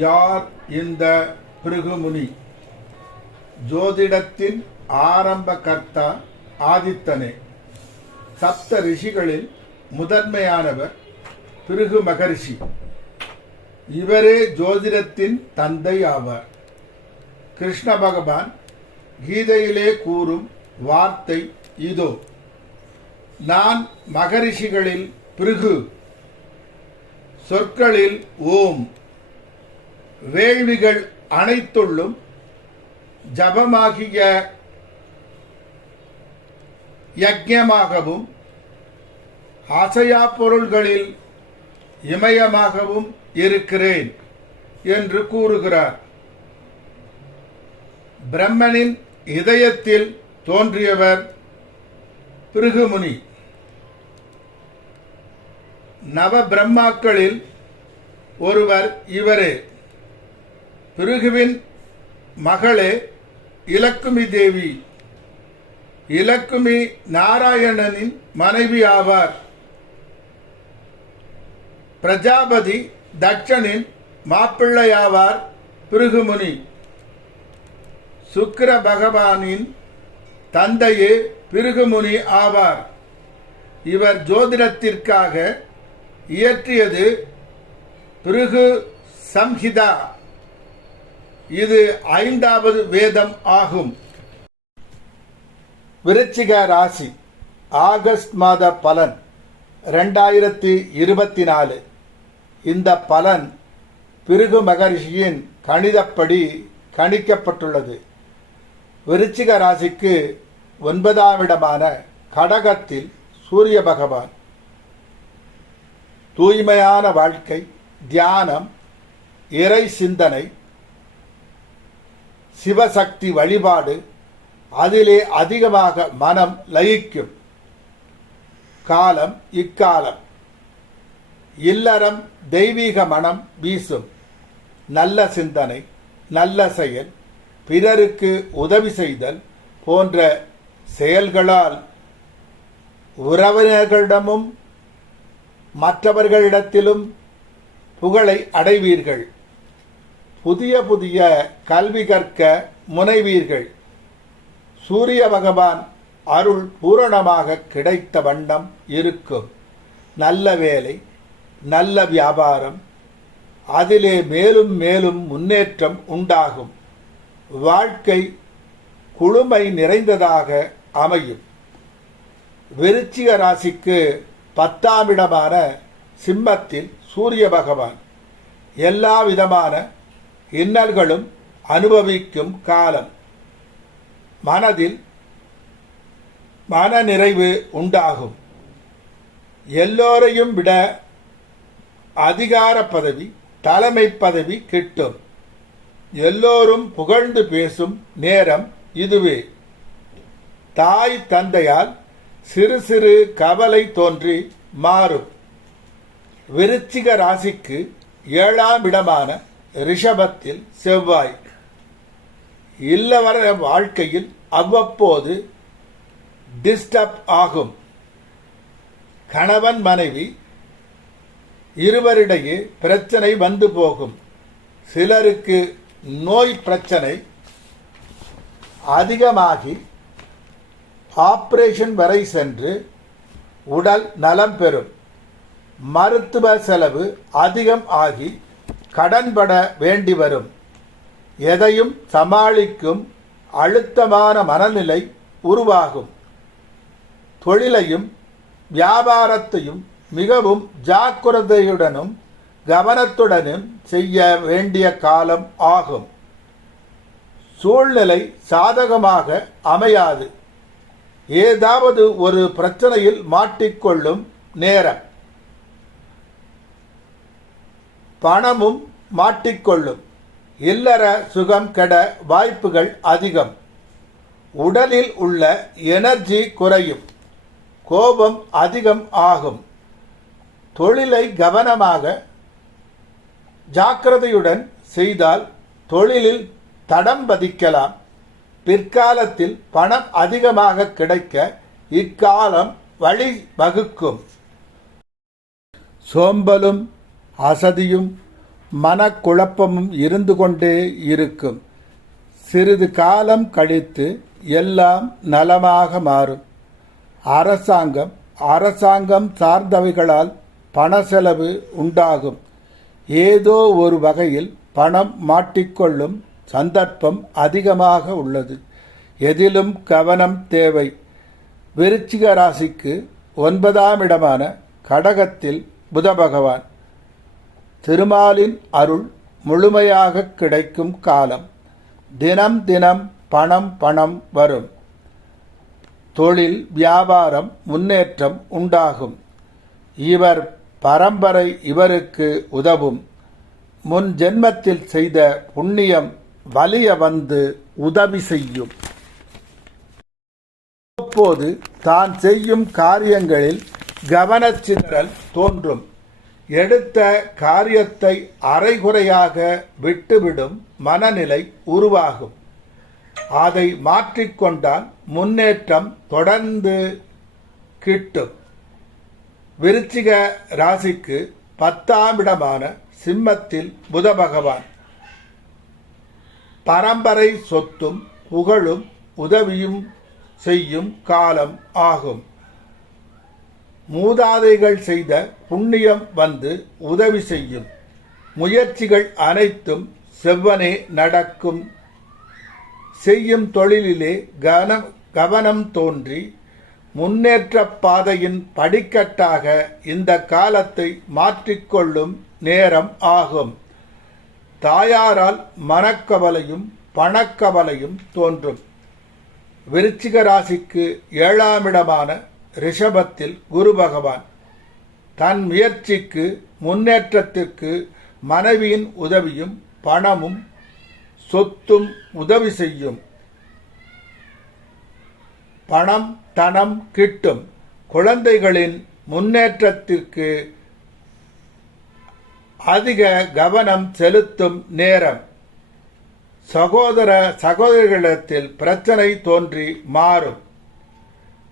யார் இந்த பிருகுமுனி? ஜோதிடத்தின் ஆரம்ப கர்த்தா ஆதித்தனே. சப்த ரிஷிகளில் முதன்மையானவர் பிருகு மகரிஷி. இவரே ஜோதிடத்தின் தந்தை ஆவார். கிருஷ்ண பகவான் கீதையிலே கூறும் வார்த்தை இதோ. நான் மகரிஷிகளில் பிருகு. சொற்களில் ஓம். வேள்விகள் அனைத்துள்ளும் ஜபமாகிய யஜ்யமாகவும் அசையா பொருள்களில் இமயமாகவும் இருக்கிறேன் என்று கூறுகிறார். பிரம்மனின் இதயத்தில் தோன்றியவர் பிருகுமுனி. நவ பிரம்மாக்களில் ஒருவர் இவரே. பிருகுவின் மகளே இலக்குமி தேவி. இலக்குமி நாராயணனின் மனைவி ஆவார். பிரஜாபதி தட்சனின் மாப்பிள்ளையாவார் பிருகுமுனி. சுக்கிர பகவானின் தந்தையே பிருகுமுனி ஆவார். இவர் ஜோதிடத்திற்காக இயற்றியது பிருகு சம்ஹிதா. இது ஐந்தாவது வேதம் ஆகும். விருச்சிக ராசி ஆகஸ்ட் மாத பலன் ரெண்டாயிரத்தி இருபத்தி நாலு. இந்த பலன் பிருகு மகரிஷியின் கணிதப்படி கணிக்கப்பட்டுள்ளது. விருச்சிக ராசிக்கு ஒன்பதாம் இடமான கடகத்தில் சூரிய பகவான். தூய்மையான வாழ்க்கை தியானம் இறை சிந்தனை சிவசக்தி வழிபாடு அதிலே அதிகமாக மனம் லயிக்கும். காலம் இக்காலம். இல்லறம் தெய்வீக மனம் வீசும். நல்ல சிந்தனை நல்ல செயல் பிறருக்கு உதவி செய்தல் போன்ற செயல்களால் உறவினர்களிடமும் மற்றவர்களிடத்திலும் புகழை அடைவீர்கள். புதிய புதிய கல்வி கற்க முனைவீர்கள். சூரிய பகவான் அருள் பூரணமாக கிடைத்த வண்ணம் இருக்கும். நல்ல வேலை நல்ல வியாபாரம் அதிலே மேலும் மேலும் முன்னேற்றம் உண்டாகும். வாழ்க்கை குழுமை நிறைந்ததாக அமையும். விருச்சிக ராசிக்கு பத்தாம் இடமான சிம்மத்தில் சூரிய பகவான் எல்லா விதமான இன்னல்களும் அனுபவிக்கும் காலம். மனதில் மனநிறைவு உண்டாகும். எல்லோரையும் விட அதிகார பதவி தலைமை பதவி கிட்டும். எல்லோரும் புகழ்ந்து பேசும் நேரம் இதுவே. தாய் தந்தையால் சிறு சிறு கவலை தோன்றி மாறும். விருச்சிக ராசிக்கு ஏழாம் இடமான ரிஷபத்தில் செவ்வாய். இல்லவர வாழ்க்கையில் அவ்வப்போது டிஸ்டர்ப் ஆகும். கணவன் மனைவி இருவரிடையே பிரச்சனை வந்து போகும். சிலருக்கு நோய் பிரச்சனை அதிகமாகி ஆப்ரேஷன் வரை சென்று உடல் நலம் பெறும். மருத்துவ செலவு அதிகம் ஆகி கடன்பட வேண்டி வரும் எதையும் சமாளிக்கும் அழுத்தமான மனநிலை உருவாகும். தொழிலையும் வியாபாரத்தையும் மிகவும் ஜாக்கிரதையுடனும் கவனத்துடனும் செய்ய வேண்டிய காலம் ஆகும். சூழ்நிலை சாதகமாக அமையாது. ஏதாவது ஒரு பிரச்சனையில் மாட்டிக்கொள்ளும் நேரம். பணமும் மாட்டிக்கொள்ளும். இல்லற சுகம் கெட வாய்ப்புகள் அதிகம். உடலில் உள்ள எனர்ஜி குறையும். கோபம் அதிகம் ஆகும். தொழிலை கவனமாக ஜாக்கிரதையுடன் செய்தால் தொழிலில் தடம் பதிக்கலாம். பிற்காலத்தில் பணம் அதிகமாக கிடைக்க இக்காலம் வழி வகுக்கும் சோம்பலும் அசதியும் மனக்குழப்பமும் இருந்து கொண்டே இருக்கும். சிறிது காலம் கழித்து எல்லாம் நலமாக மாறும். அரசாங்கம் அரசாங்கம் சார்ந்தவைகளால் பண செலவு உண்டாகும். ஏதோ ஒரு வகையில் பணம் மாட்டிக்கொள்ளும் சந்தர்ப்பம் அதிகமாக உள்ளது. எதிலும் கவனம் தேவை. விருச்சிக ராசிக்கு ஒன்பதாம் இடமான கடகத்தில் புத பகவான். திருமாலின் அருள் முழுமையாக கிடைக்கும் காலம். தினம் தினம் பணம் பணம் வரும். தொழில் வியாபாரம் முன்னேற்றம் உண்டாகும். இவர் பரம்பரை இவருக்கு உதவும். முன் ஜென்மத்தில் செய்த புண்ணியம் வலிய வந்து உதவி செய்யும். அப்போது தான் செய்யும் காரியங்களில் கவனச்சிதறல் தோன்றும். எடுத்த காரியத்தை அரைகுறையாக விட்டுவிடும் மனநிலை உருவாகும். அதை மாற்றிக்கொண்டால் முன்னேற்றம் தொடர்ந்து கிட்டும். விருச்சிக ராசிக்கு பத்தாம் இடமான சிம்மத்தில் புத பகவான். பரம்பரை சொத்தும் புகழும் உதவியும் செய்யும் காலம் ஆகும். மூதாதைகள் செய்த புண்ணியம் வந்து உதவி செய்யும். முயற்சிகள் அனைத்தும் செவ்வனே நடக்கும். செய்யும் தொழிலிலே கவனம் கவனம் தோன்றி முன்னேற்ற பாதையின் படிக்கட்டாக இந்த காலத்தை மாற்றிக்கொள்ளும் நேரம் ஆகும். தாயாரால் மனக்கவலையும் பணக்கவலையும் தோன்றும். விருச்சிக ராசிக்கு ஏழாம் இடமான ரிஷபத்தில் குரு பகவான் தன் முயற்சிக்கு முன்னேற்றத்திற்கு மனைவியின் உதவியும் பணமும் சொத்தும் உதவி செய்யும். பணம் தனம் கிட்டும். குழந்தைகளின் முன்னேற்றத்திற்கு அதிக கவனம் செலுத்தும் நேரம். சகோதர சகோதரிகளிடத்தில் பிரச்சனை தோன்றி மாறும்.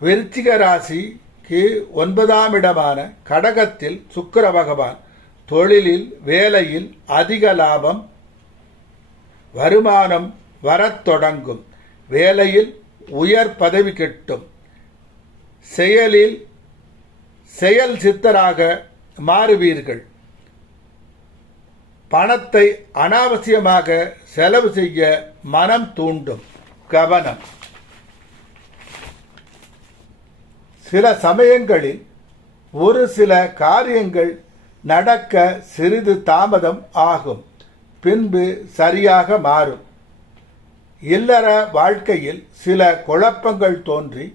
விருச்சிக ராசிக்கு ஒன்பதாம் இடமான கடகத்தில் சுக்கர பகவான் தொழிலில் வேலையில் அதிக லாபம் வருமானம் வரத் தொடங்கும். வேலையில் உயர் பதவி கிட்டும். செயலில் செயல் சித்தராக மாறுவீர்கள். பணத்தை அனாவசியமாக செலவு செய்ய மனம் தூண்டும். கவனம். சில சமயங்களில் ஒரு சில காரியங்கள் நடக்க சிறிது தாமதம் ஆகும். பின்பு சரியாக மாறும். இல்லற வாழ்க்கையில் சில குழப்பங்கள் தோன்றி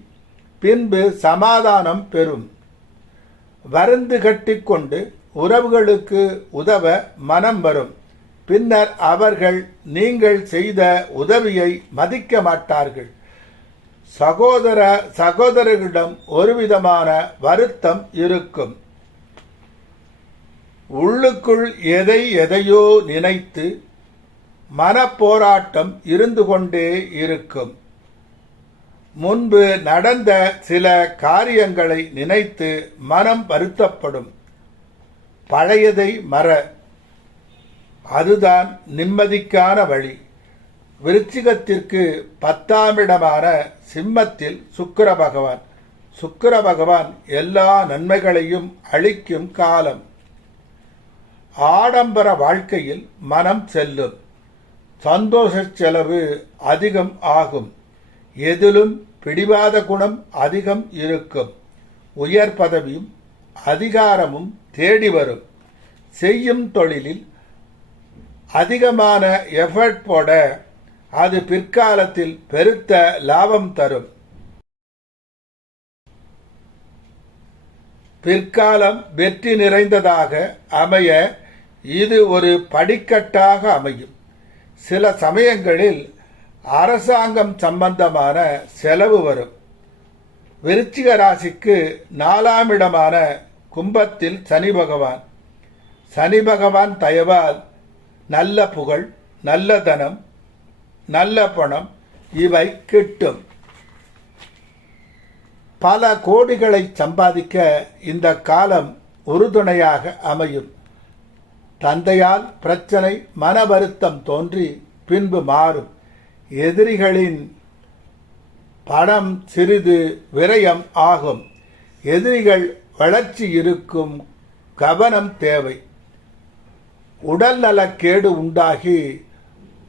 பின்பு சமாதானம் பெறும். வருந்து கட்டிக்கொண்டு உறவுகளுக்கு உதவ மனம் வரும். பின்னர் அவர்கள் நீங்கள் செய்த உதவியை மதிக்க மாட்டார்கள். சகோதர சகோதரர்களிடம் ஒருவிதமான வருத்தம் இருக்கும். உள்ளுக்குள் எதை எதையோ நினைத்து மனப்போராட்டம் இருந்து கொண்டே இருக்கும். முன்பு நடந்த சில காரியங்களை நினைத்து மனம் வருத்தப்படும். பழையதை மற. அதுதான் நிம்மதிக்கான வழி. விருச்சிகத்திற்கு பத்தாம் இடமான சிம்மத்தில் சுக்கிர பகவான். சுக்கர பகவான் எல்லா நன்மைகளையும் அளிக்கும் காலம். ஆடம்பர வாழ்க்கையில் மனம் செல்லும். சந்தோஷ செலவு அதிகம் ஆகும். எதிலும் பிடிவாத குணம் அதிகம் இருக்கும். உயர் பதவியும் அதிகாரமும் தேடி வரும். செய்யும் தொழிலில் அதிகமான எஃபர்ட் போட அது பிற்காலத்தில் பெருத்த லாபம் தரும். பிற்காலம் வெற்றி நிறைந்ததாக அமைய இது ஒரு படிக்கட்டாக அமையும். சில சமயங்களில் அரசாங்கம் சம்பந்தமான செலவு வரும். விருச்சிக ராசிக்கு நாலாம் இடமான கும்பத்தில் சனி பகவான். சனி பகவான் தயவால் நல்ல புகழ் நல்ல தனம் நல்ல பணம் இவை கிட்டும். பல கோடிகளை சம்பாதிக்க இந்த காலம் உறுதுணையாக அமையும். தந்தையால் பிரச்சனை மன வருத்தம் தோன்றி பின்பு மாறும். எதிரிகளின் பணம் சிறிது விரயம் ஆகும். எதிரிகள் வளர்ச்சி இருக்கும் கவனம் தேவை. உடல்நலக்கேடு உண்டாகி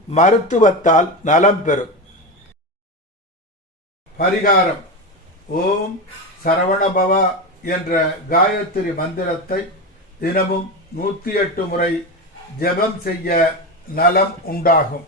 மருத்துவத்தால் நலம் பெறும். பரிகாரம். ஓம் சரவணபவா என்ற காயத்ரி மந்திரத்தை தினமும் நூற்றி எட்டு முறை ஜெபம் செய்ய நலம் உண்டாகும்.